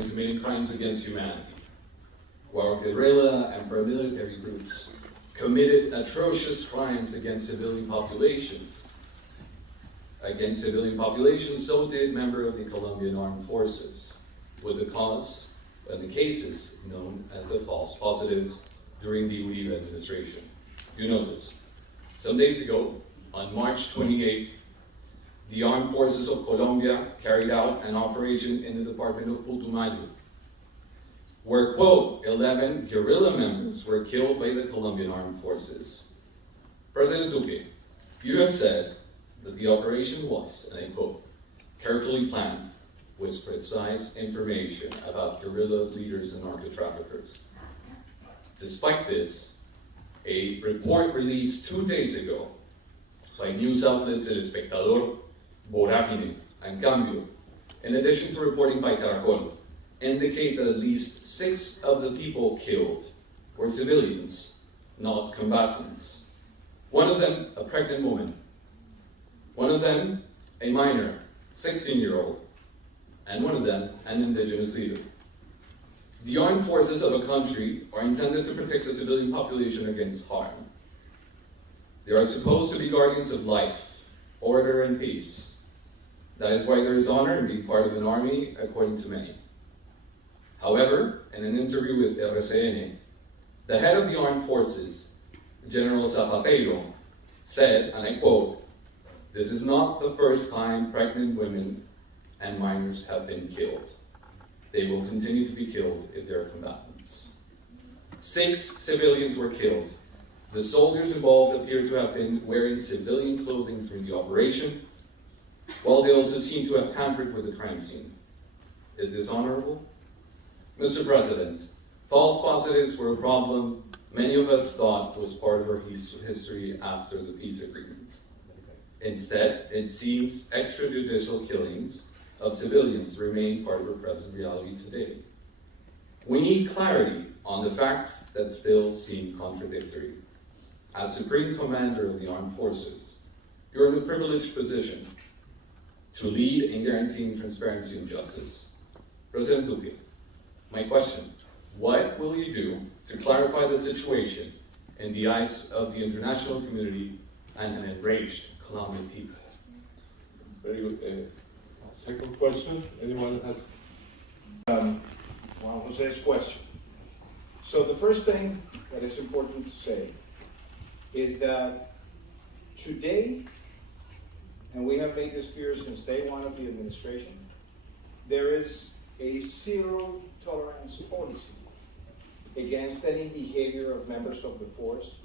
and committing crimes against humanity, while guerrilla and paramilitary groups committed atrocious crimes against civilian populations. So did members of the Colombian armed forces, with the cause and the cases known as the false positives during the Uribe administration. You know this. Some days ago, on March 28th, the armed forces of Colombia carried out an operation in the department of Putumayo, where, quote, 11 guerrilla members were killed by the Colombian armed forces. President Duque, you have said that the operation was, and I quote, carefully planned with precise information about guerrilla leaders and narco-traffickers. Despite this, a report released 2 days ago by news outlets El Espectador, Vorágine, and Cambio, in addition to reporting by Caracol, indicate that at least 6 of the people killed were civilians, not combatants. One of them, a pregnant woman. One of them, a minor, 16-year-old. And one of them, an indigenous leader. The armed forces of a country are intended to protect the civilian population against harm. They are supposed to be guardians of life, order, and peace. That is why there is honor in being part of an army, according to many. However, in an interview with RCN, the head of the armed forces, General Zapatero, said, and I quote, "This is not the first time pregnant women and minors have been killed. They will continue to be killed if they are combatants." 6 civilians were killed. The soldiers involved appear to have been wearing civilian clothing during the operation, while they also seem to have tampered with the crime scene. Is this honorable? Mr. President, false positives were a problem many of us thought was part of our history after the peace agreement. Instead, it seems extrajudicial killings of civilians remain part of our present reality today. We need clarity on the facts that still seem contradictory. As Supreme Commander of the Armed Forces, you're in a privileged position to lead in guaranteeing transparency and justice. President Duque, my question, what will you do to clarify the situation in the eyes of the international community and an enraged Colombian people? Very good. Second question, anyone has? Juan Jose's question. So the first thing that is important to say is that today, and we have made this clear since day one of the administration, there is a zero tolerance policy against any behavior of members of the force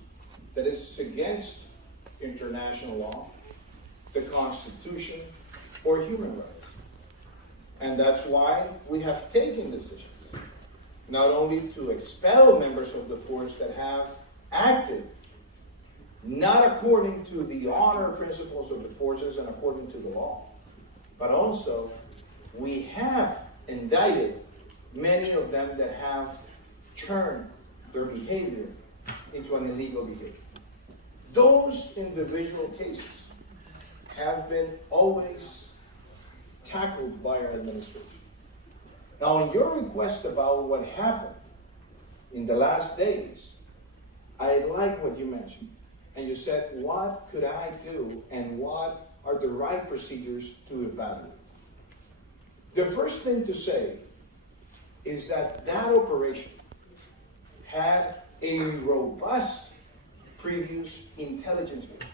that is against international law, the Constitution, or human rights. And that's why we have taken decisions, not only to expel members of the force that have acted not according to the honor principles of the forces and according to the law, but also we have indicted many of them that have turned their behavior into an illegal behavior. Those individual cases have been always tackled by our administration. Now, in your request about what happened in the last days, I like what you mentioned. And you said, what could I do and what are the right procedures to evaluate? The first thing to say is that that operation had a robust previous intelligence work.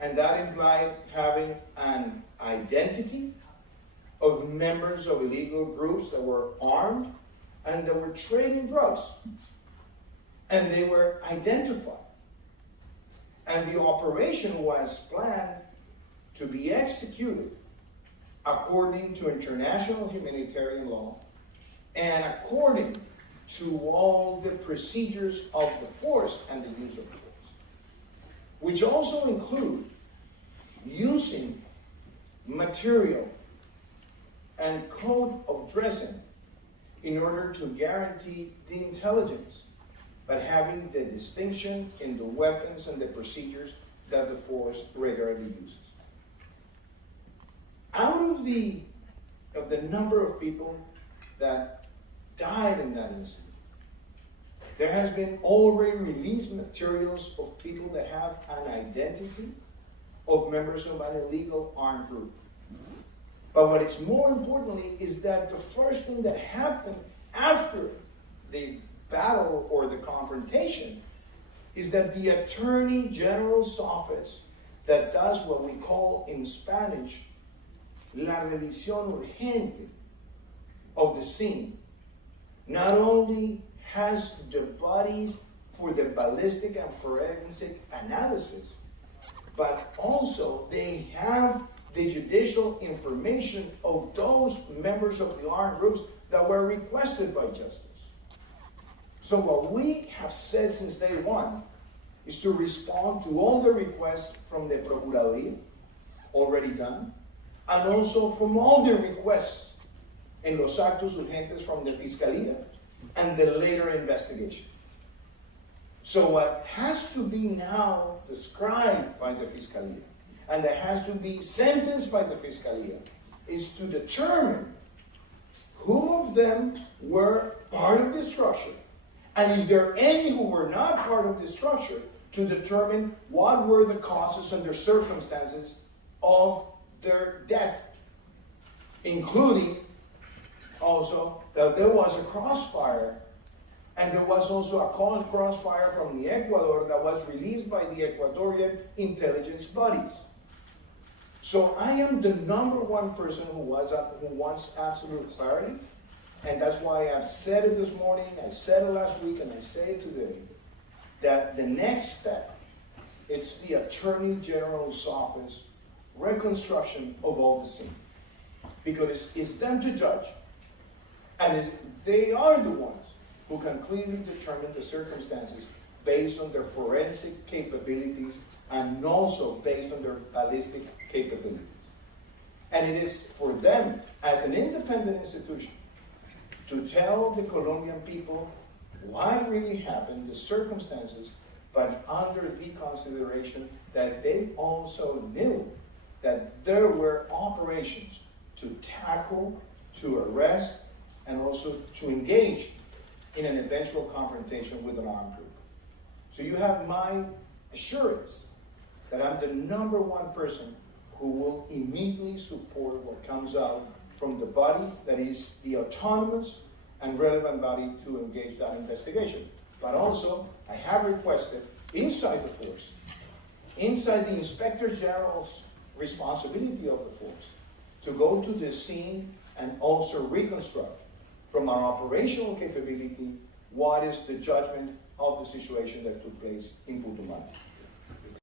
And that implied having an identity of members of illegal groups that were armed and that were trading drugs. And they were identified. And the operation was planned to be executed according to international humanitarian law and according to all the procedures of the force and the use of force, which also include using material and code of dressing in order to guarantee the intelligence, but having the distinction in the weapons and the procedures that the force regularly uses. Out of the number of people that died in that incident. There has been already released materials of people that have an identity of members of an illegal armed group. But what is more importantly is that the first thing that happened after the battle or the confrontation is that the Attorney General's office that does what we call in Spanish la revisión urgente of the scene not only has the bodies for the ballistic and forensic analysis, but also they have the judicial information of those members of the armed groups that were requested by justice. So what we have said since day one is to respond to all the requests from the Procuraduría, already done, and also from all the requests in los actos urgentes from the Fiscalía and the later investigation. So what has to be now described by the Fiscalía and that has to be sentenced by the Fiscalía is to determine who of them were part of the structure, and if there are any who were not part of the structure, to determine what were the causes and the circumstances of their death, including also that there was a crossfire, and there was also a crossfire from the Ecuador that was released by the Ecuadorian intelligence bodies. So I am the number one person who wants absolute clarity, and that's why I've said it this morning, I said it last week, and I say it today, that the next step, it's the Attorney General's office reconstruction of all the scene. Because it's them to judge, and they are the ones who can clearly determine the circumstances based on their forensic capabilities and also based on their ballistic capabilities. And it is for them, as an independent institution, to tell the Colombian people what really happened, the circumstances, but under the consideration that they also knew that there were operations to tackle, to arrest, and also to engage in an eventual confrontation with an armed group. So you have my assurance that I'm the number one person who will immediately support what comes out from the body that is the autonomous and relevant body to engage that investigation. But also, I have requested inside the force, inside the Inspector General's responsibility of the force, to go to the scene and also reconstruct from our operational capability what is the judgment of the situation that took place in Putumayo.